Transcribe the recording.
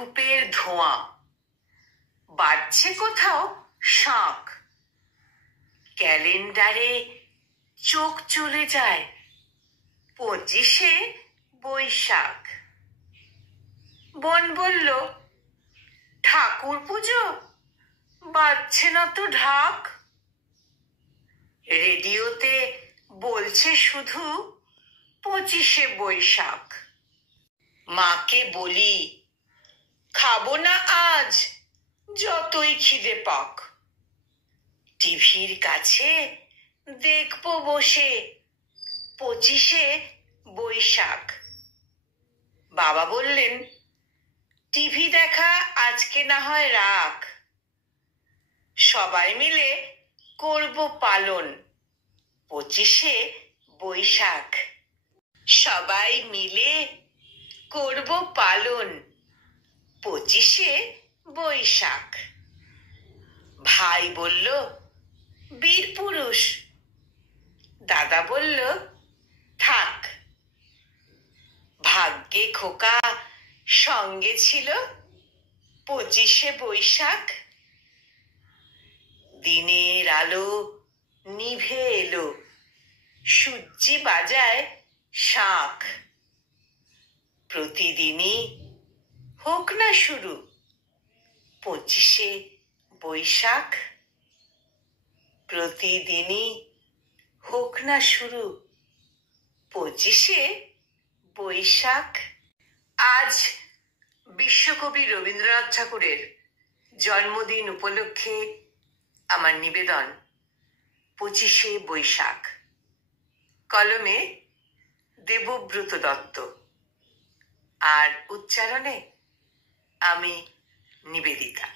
ধূপের ধোঁয়া, বাজছে কোথাও শাঁখ। ক্যালেন্ডারে চোখ চলে যায় 25শে বৈশাখ। বোন বলল, ঠাকুর পুজো, বাজছে না তো ঢাক। রেডিওতে বলছে শুধু 25শে বৈশাখ। মাকে বলি, খাবো না আজ যতই খিদে পাক, টিভির কাছে দেখবো বসে 25শে বৈশাখ। বাবা বললেন, টিভি দেখা আজকে না হয় রাখ, সবাই মিলে করব পালন 25শে বৈশাখ। সবাই মিলে করব পালন 25শে বৈশাখ। ভাই বলল, বীর পুরুষ। দাদা বলল, থাক। ভাগ্যে খোকা সঙ্গে ছিল 25শে বৈশাখ। দিনের আলো নিভে এলো, সূর্যি বাজায় শাঁখ। প্রতিদিনই হোক না শুরু 25শে বৈশাখ। প্রতিদিনই হোক না শুরু 25শে বৈশাখ। আজ বিশ্বকবি রবীন্দ্রনাথ ঠাকুরের জন্মদিন উপলক্ষে আমার নিবেদন 25শে বৈশাখ। কলমে দেবব্রত দত্ত, আর উচ্চারণে আমি নিবেদিতা।